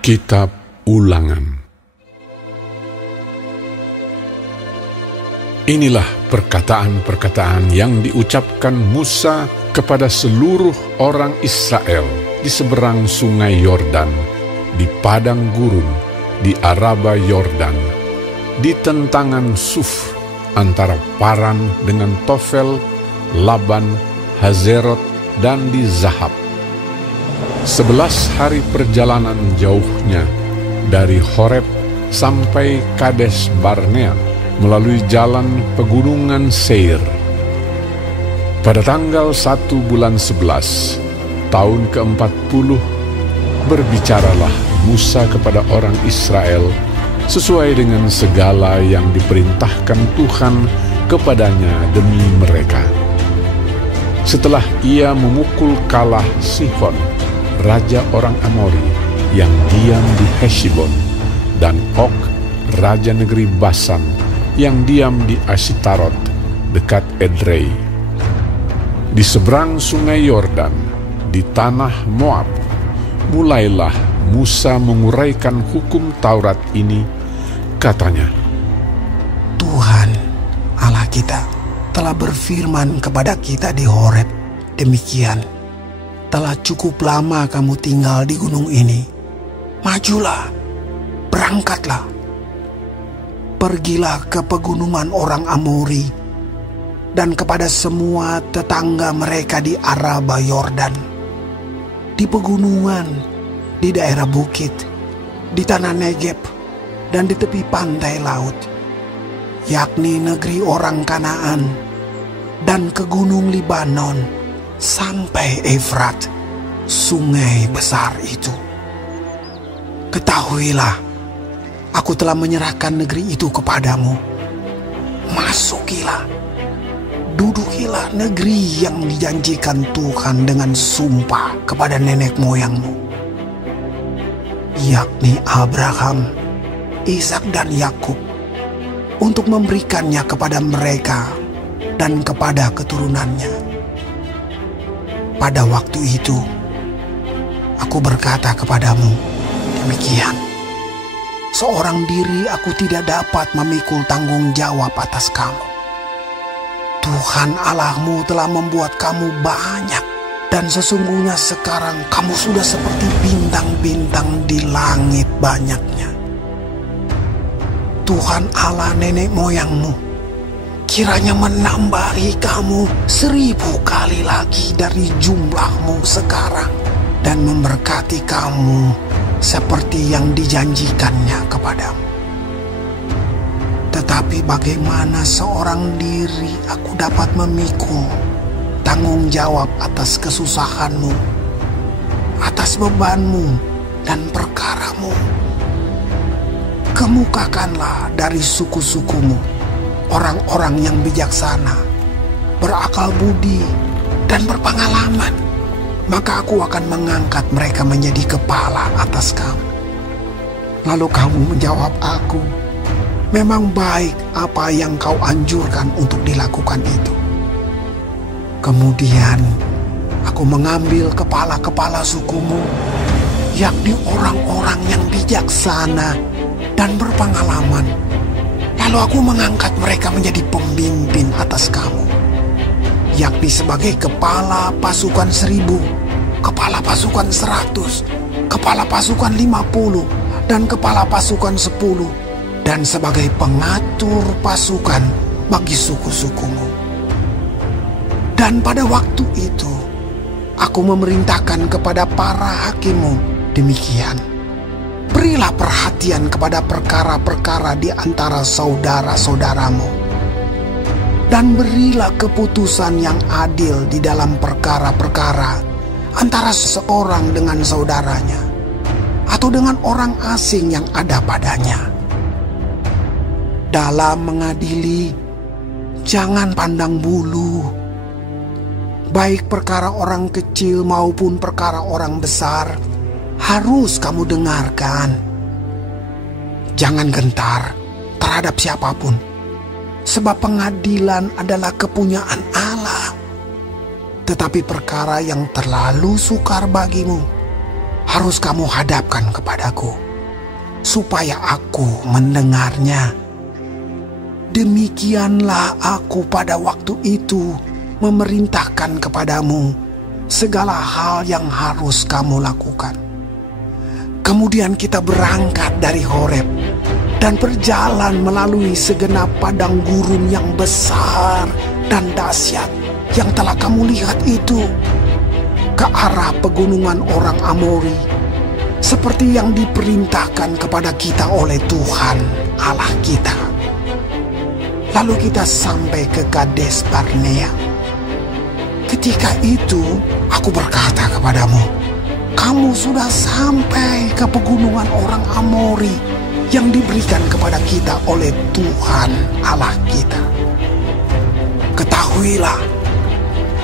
Kitab Ulangan. Inilah perkataan-perkataan yang diucapkan Musa kepada seluruh orang Israel di seberang sungai Yordan, di padang gurun, di Araba Yordan, di tentangan Suf, antara Paran dengan Tofel, Laban, Hazerot, dan di Zahab. 11 hari perjalanan jauhnya dari Horeb sampai Kades Barnea melalui jalan pegunungan Seir. Pada tanggal 1 bulan 11, tahun ke-40, berbicaralah Musa kepada orang Israel sesuai dengan segala yang diperintahkan Tuhan kepadanya demi mereka. Setelah ia memukul kalah Sihon, raja orang Amori yang diam di Heshbon, dan Og, raja negeri Basan yang diam di Ashitarot dekat Edrei. Di seberang sungai Yordan, di tanah Moab, mulailah Musa menguraikan hukum Taurat ini. Katanya, Tuhan Allah kita telah berfirman kepada kita di Horeb demikian, telah cukup lama kamu tinggal di gunung ini. Majulah, berangkatlah. Pergilah ke pegunungan orang Amori dan kepada semua tetangga mereka di Araba Yordan, di pegunungan, di daerah bukit, di tanah Negeb, dan di tepi pantai laut, yakni negeri orang Kanaan, dan ke gunung Libanon, sampai Efrat, sungai besar itu. Ketahuilah, aku telah menyerahkan negeri itu kepadamu. Masukilah, dudukilah negeri yang dijanjikan Tuhan dengan sumpah kepada nenek moyangmu, yakni Abraham, Ishak dan Yakub, untuk memberikannya kepada mereka dan kepada keturunannya. Pada waktu itu, aku berkata kepadamu, demikian, seorang diri aku tidak dapat memikul tanggung jawab atas kamu. Tuhan Allahmu telah membuat kamu banyak, dan sesungguhnya sekarang kamu sudah seperti bintang-bintang di langit banyaknya. Tuhan Allah nenek moyangmu kiranya menambahi kamu 1000 kali lagi dari jumlahmu sekarang, dan memberkati kamu seperti yang dijanjikannya kepadamu. Tetapi bagaimana seorang diri aku dapat memikul tanggung jawab atas kesusahanmu, atas bebanmu dan perkaramu? Kemukakanlah dari suku-sukumu orang-orang yang bijaksana, berakal budi, dan berpengalaman, maka aku akan mengangkat mereka menjadi kepala atas kamu. Lalu kamu menjawab aku, memang baik apa yang kau anjurkan untuk dilakukan itu. Kemudian aku mengambil kepala-kepala sukumu, yakni orang-orang yang bijaksana dan berpengalaman. Lalu aku mengangkat mereka menjadi pemimpin atas kamu, yakni sebagai kepala pasukan 1000, kepala pasukan 100, kepala pasukan 50, dan kepala pasukan 10, dan sebagai pengatur pasukan bagi suku-sukumu. Dan pada waktu itu, aku memerintahkan kepada para hakimmu demikian, berilah perhatian kepada perkara-perkara di antara saudara-saudaramu, dan berilah keputusan yang adil di dalam perkara-perkara antara seorang dengan saudaranya, atau dengan orang asing yang ada padanya. Dalam mengadili, jangan pandang bulu, baik perkara orang kecil maupun perkara orang besar, harus kamu dengarkan. Jangan gentar terhadap siapapun, sebab pengadilan adalah kepunyaan Allah. Tetapi perkara yang terlalu sukar bagimu harus kamu hadapkan kepadaku, supaya aku mendengarnya. Demikianlah aku pada waktu itu memerintahkan kepadamu segala hal yang harus kamu lakukan. Kemudian kita berangkat dari Horeb dan berjalan melalui segenap padang gurun yang besar dan dahsyat yang telah kamu lihat itu, ke arah pegunungan orang Amori, seperti yang diperintahkan kepada kita oleh Tuhan Allah kita. Lalu kita sampai ke Kades Barnea. Ketika itu aku berkata kepadamu, kamu sudah sampai ke pegunungan orang Amori yang diberikan kepada kita oleh Tuhan Allah kita. Ketahuilah,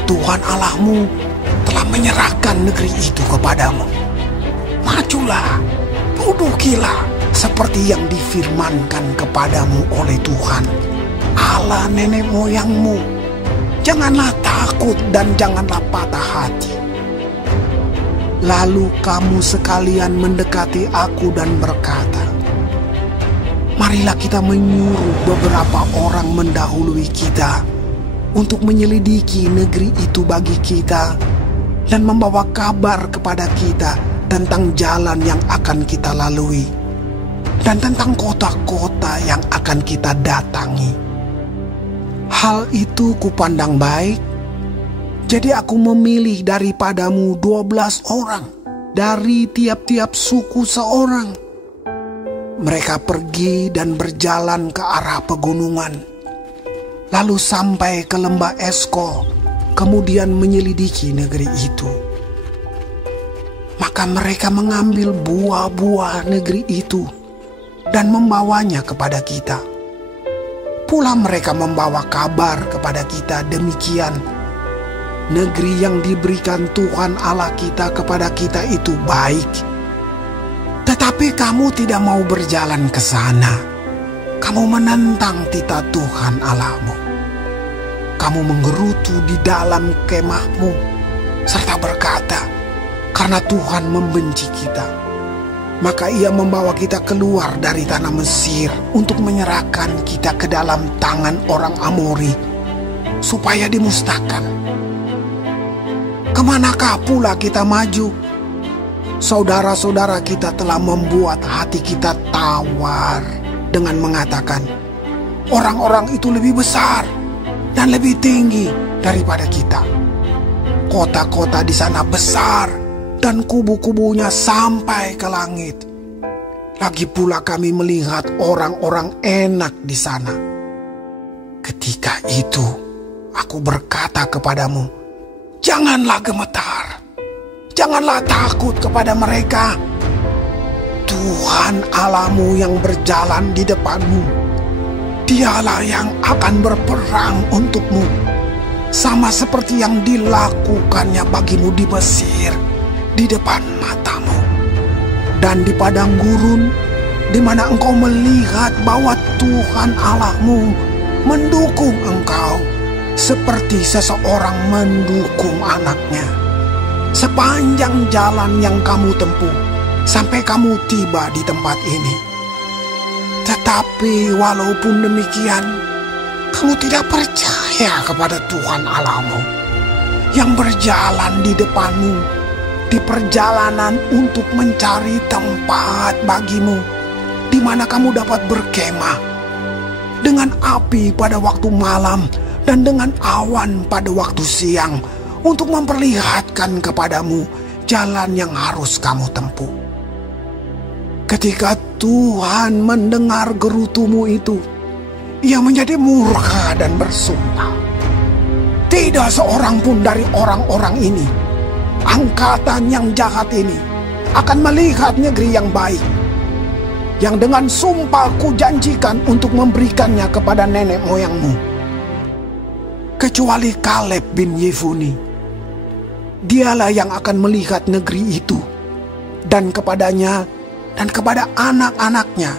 Tuhan Allahmu telah menyerahkan negeri itu kepadamu. Majulah, dudukilah seperti yang difirmankan kepadamu oleh Tuhan Allah nenek moyangmu. Janganlah takut dan janganlah patah hati. Lalu kamu sekalian mendekati aku dan berkata, marilah kita menyuruh beberapa orang mendahului kita untuk menyelidiki negeri itu bagi kita dan membawa kabar kepada kita tentang jalan yang akan kita lalui dan tentang kota-kota yang akan kita datangi. Hal itu kupandang baik, jadi aku memilih daripadamu 12 orang dari tiap-tiap suku seorang. Mereka pergi dan berjalan ke arah pegunungan, lalu sampai ke lembah Eskol, kemudian menyelidiki negeri itu. Maka mereka mengambil buah-buah negeri itu dan membawanya kepada kita. Pula mereka membawa kabar kepada kita demikian, negeri yang diberikan Tuhan Allah kita kepada kita itu baik. Tetapi kamu tidak mau berjalan ke sana. Kamu menentang titah Tuhan Allahmu. Kamu menggerutu di dalam kemahmu serta berkata, karena Tuhan membenci kita, maka ia membawa kita keluar dari tanah Mesir untuk menyerahkan kita ke dalam tangan orang Amori, supaya dimusnahkan. Kemanakah pula kita maju? Saudara-saudara kita telah membuat hati kita tawar dengan mengatakan, orang-orang itu lebih besar dan lebih tinggi daripada kita. Kota-kota di sana besar dan kubu-kubunya sampai ke langit. Lagi pula kami melihat orang-orang enak di sana. Ketika itu aku berkata kepadamu, janganlah gemetar, janganlah takut kepada mereka. Tuhan Allahmu yang berjalan di depanmu, dialah yang akan berperang untukmu, sama seperti yang dilakukannya bagimu di Mesir, di depan matamu. Dan di padang gurun, di mana engkau melihat bahwa Tuhan Allahmu mendukung engkau, seperti seseorang mendukung anaknya, sepanjang jalan yang kamu tempuh, sampai kamu tiba di tempat ini. Tetapi walaupun demikian, kamu tidak percaya kepada Tuhan Allahmu, yang berjalan di depanmu, di perjalanan untuk mencari tempat bagimu, di mana kamu dapat berkemah, dengan api pada waktu malam dan dengan awan pada waktu siang, untuk memperlihatkan kepadamu jalan yang harus kamu tempuh. Ketika Tuhan mendengar gerutumu itu, ia menjadi murka dan bersumpah, tidak seorang pun dari orang-orang ini, angkatan yang jahat ini, akan melihat negeri yang baik, yang dengan sumpah kujanjikan untuk memberikannya kepada nenek moyangmu, kecuali Kaleb bin Yefune. Dialah yang akan melihat negeri itu, dan kepadanya dan kepada anak-anaknya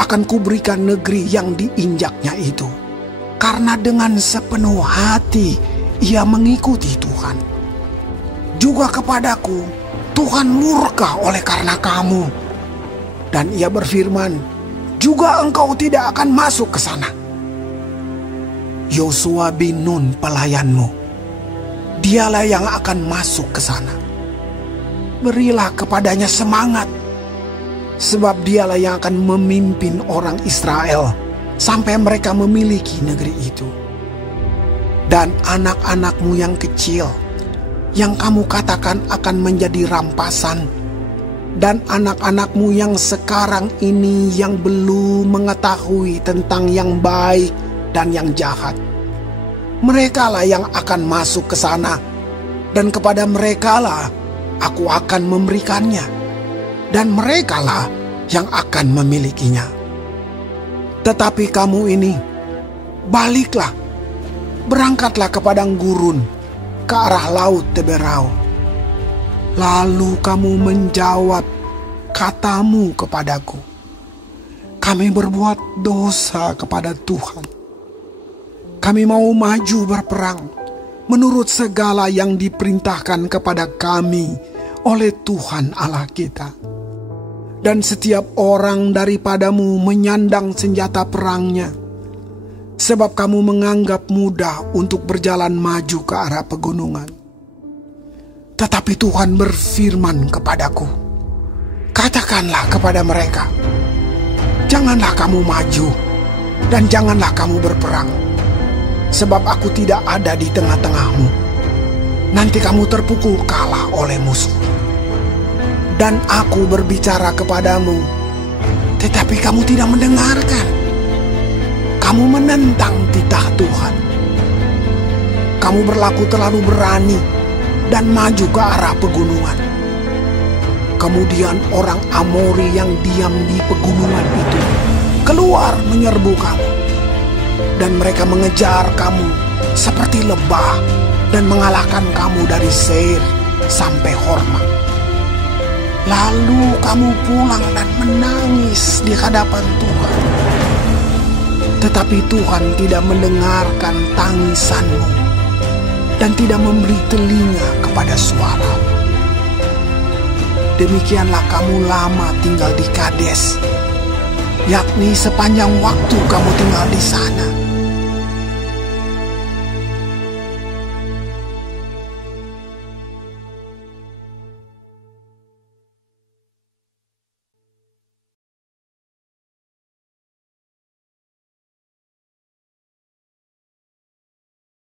akan kuberikan negeri yang diinjaknya itu, karena dengan sepenuh hati ia mengikuti Tuhan. Juga kepadaku Tuhan murka oleh karena kamu. Dan ia berfirman, juga engkau tidak akan masuk ke sana. Yosua bin Nun pelayanmu, dialah yang akan masuk ke sana. Berilah kepadanya semangat, sebab dialah yang akan memimpin orang Israel sampai mereka memiliki negeri itu. Dan anak-anakmu yang kecil, yang kamu katakan akan menjadi rampasan, dan anak-anakmu yang sekarang ini yang belum mengetahui tentang yang baik dan yang jahat, merekalah yang akan masuk ke sana, dan kepada merekalah aku akan memberikannya, dan merekalah yang akan memilikinya. Tetapi kamu ini, baliklah, berangkatlah ke padang gurun, ke arah laut Teberau. Lalu kamu menjawab katamu kepadaku, kami berbuat dosa kepada Tuhan. Kami mau maju berperang menurut segala yang diperintahkan kepada kami oleh Tuhan Allah kita. Dan setiap orang daripadamu menyandang senjata perangnya, sebab kamu menganggap mudah untuk berjalan maju ke arah pegunungan. Tetapi Tuhan berfirman kepadaku, katakanlah kepada mereka, janganlah kamu maju dan janganlah kamu berperang, sebab aku tidak ada di tengah-tengahmu. Nanti kamu terpukul kalah oleh musuh. Dan aku berbicara kepadamu, tetapi kamu tidak mendengarkan. Kamu menentang titah Tuhan. Kamu berlaku terlalu berani dan maju ke arah pegunungan. Kemudian orang Amori yang diam di pegunungan itu keluar menyerbu kamu. Dan mereka mengejar kamu seperti lebah dan mengalahkan kamu dari Seir sampai Horma. Lalu kamu pulang dan menangis di hadapan Tuhan. Tetapi Tuhan tidak mendengarkan tangisanmu dan tidak memberi telinga kepada suara. Demikianlah kamu lama tinggal di Kades, yakni sepanjang waktu kamu tinggal di sana.